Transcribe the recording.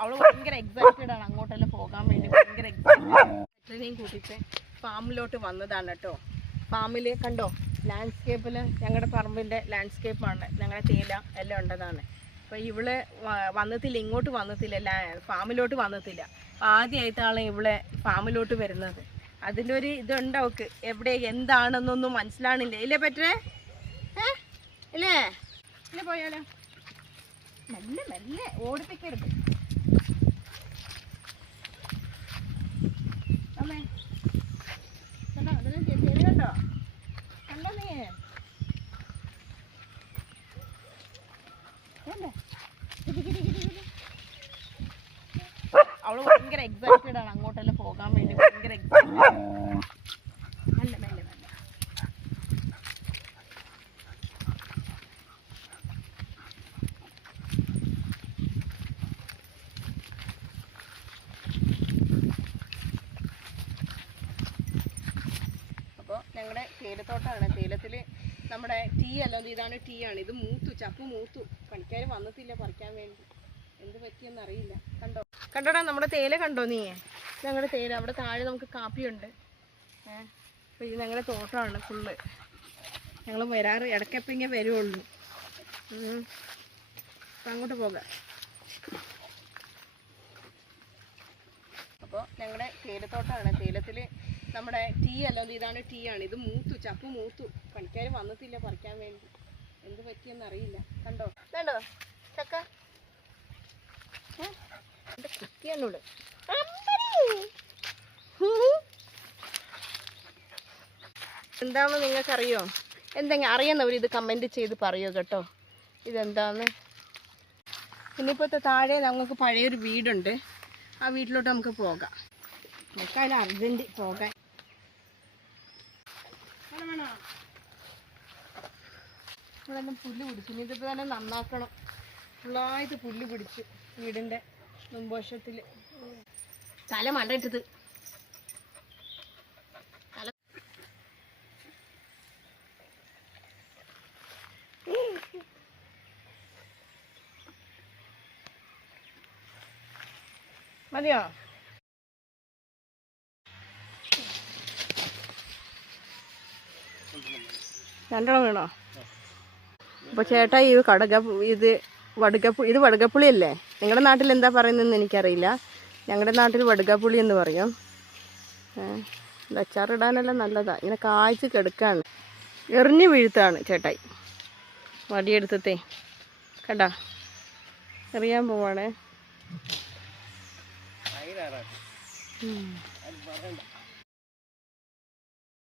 അവള് ഭയങ്കര എക്സൈറ്റഡ് ആണ് അങ്ങോട്ടെല്ലാം പോകാൻ വേണ്ടി. ഭയങ്കര എക്സൈറ്റഡ് കൂട്ടിയിട്ട് ഫാമിലോട്ട് വന്നതാണ് കേട്ടോ. ഫാമിൽ കണ്ടോ ലാൻഡ്സ്കേപ്പിൽ ഞങ്ങളുടെ പറമ്പിൻ്റെ ലാൻഡ്സ്കേപ്പാണ്, ഞങ്ങളുടെ തേയില എല്ലാം ഉണ്ടതാണ്. അപ്പോൾ ഇവള് വന്നത്തില്ല, ഇങ്ങോട്ട് വന്നത്തില്ല, ഫാമിലോട്ട് വന്നത്തില്ല. ആദ്യമായിട്ടാണ് ഇവളെ ഫാമിലോട്ട് വരുന്നത്. അതിൻ്റെ ഒരു ഇതുണ്ട് അവൾക്ക്. എവിടെ എന്താണെന്നൊന്നും മനസ്സിലാണില്ല. ഇല്ലേ പറ്റേ ഇല്ലേ? ഇല്ല പോയാലോ? മെല്ലെ മെല്ലെ ഓടിപ്പിക്കരുത് അമ്മേ. കണ്ടോ അതിന് ചെറിയ കണ്ടോ കണ്ടോ നീ? അവള് ഭയങ്കര എക്സൈറ്റഡ് ആണ് അങ്ങോട്ടെല്ലാം പോകാൻ വേണ്ടി. ഭയങ്കര എക്സൈറ്റഡ്. നല്ല മെല്ലെ മെല്ലെ. അപ്പോൾ ഞങ്ങളുടെ തേയിലത്തോട്ടമാണ്. തേയിലത്തിൽ നമ്മുടെ ടീ അല്ല, ഇതാണ് ടീ ആണ്. ഇത് മൂത്തു, ചപ്പ് മൂത്തു. പണിക്കാർ വന്നിട്ടില്ല പറിക്കാൻ വേണ്ടി. എന്ത് പറ്റിയെന്ന് അറിയില്ല. കണ്ടോടാ നമ്മുടെ തേയില കണ്ടോ നീ? ഞങ്ങളുടെ തേയില അവിടെ താഴെ നമുക്ക് കാപ്പിയുണ്ട്. അപ്പോൾ ഇത് ഞങ്ങളുടെ തോട്ടമാണ് ഫുള്ള്. ഞങ്ങൾ വരാറ് ഇടയ്ക്കപ്പം ഇങ്ങനെ വരുള്ളൂ. അപ്പം അങ്ങോട്ട് പോകാം. അപ്പോൾ ഞങ്ങളുടെ തേയിലത്തോട്ടമാണ്. തേയിലത്തിൽ നമ്മുടെ ടീ അല്ല, ഇതാണ് ടീ ആണ്. ഇത് മൂത്തു, ചപ്പ് മൂത്തു. പണിക്കാർ വന്നിട്ടില്ല പറിക്കാൻ വേണ്ടി. എന്ത് പറ്റിയെന്ന് അറിയില്ല. കണ്ടോ കണ്ടോ ചക്ക കുത്തിയെന്നോട്. എന്താണെന്ന് നിങ്ങൾക്കറിയോ? എന്തെങ്കിലും അറിയുന്നവർ ഇത് കമൻറ്റ് ചെയ്ത് പറയുമോ കേട്ടോ ഇതെന്താന്ന്. ഇനിയിപ്പോഴത്തെ താഴെ ഞങ്ങൾക്ക് പഴയൊരു വീടുണ്ട്. ആ വീട്ടിലോട്ട് നമുക്ക് പോകാം. നമുക്കതിൽ അർജൻറ്റ് പോകാൻ. ഇവിടെ പുല്ല് പിടിച്ചു. ഇനി ഇതിപ്പോൾ തന്നെ നന്നാക്കണം. ഫുള്ളായിട്ട് പുല്ല് പിടിച്ചു വീടിൻ്റെ മുൻവശത്തിൽ. തല മണ്ടയിട്ടത് തല. മതിയോ? രണ്ടെണ്ണം വേണോ? അപ്പോൾ ചേട്ടാ ഇത് ഇത് വടുകപ്പുളി അല്ലേ? നിങ്ങളുടെ നാട്ടിൽ എന്താ പറയുന്നതെന്ന് എനിക്കറിയില്ല. ഞങ്ങളുടെ നാട്ടിൽ വടുകപ്പുളി എന്ന് പറയും. ഇത് അച്ചാറിടാനെല്ലാം നല്ലതാണ്. ഇങ്ങനെ കായ്ച്ച് കിടക്കാണ്. എറിഞ്ഞ് വീഴ്ത്താണ് ചേട്ടായി വടിയെടുത്തേ. കണ്ടാ എറിയാൻ പോവാണേ.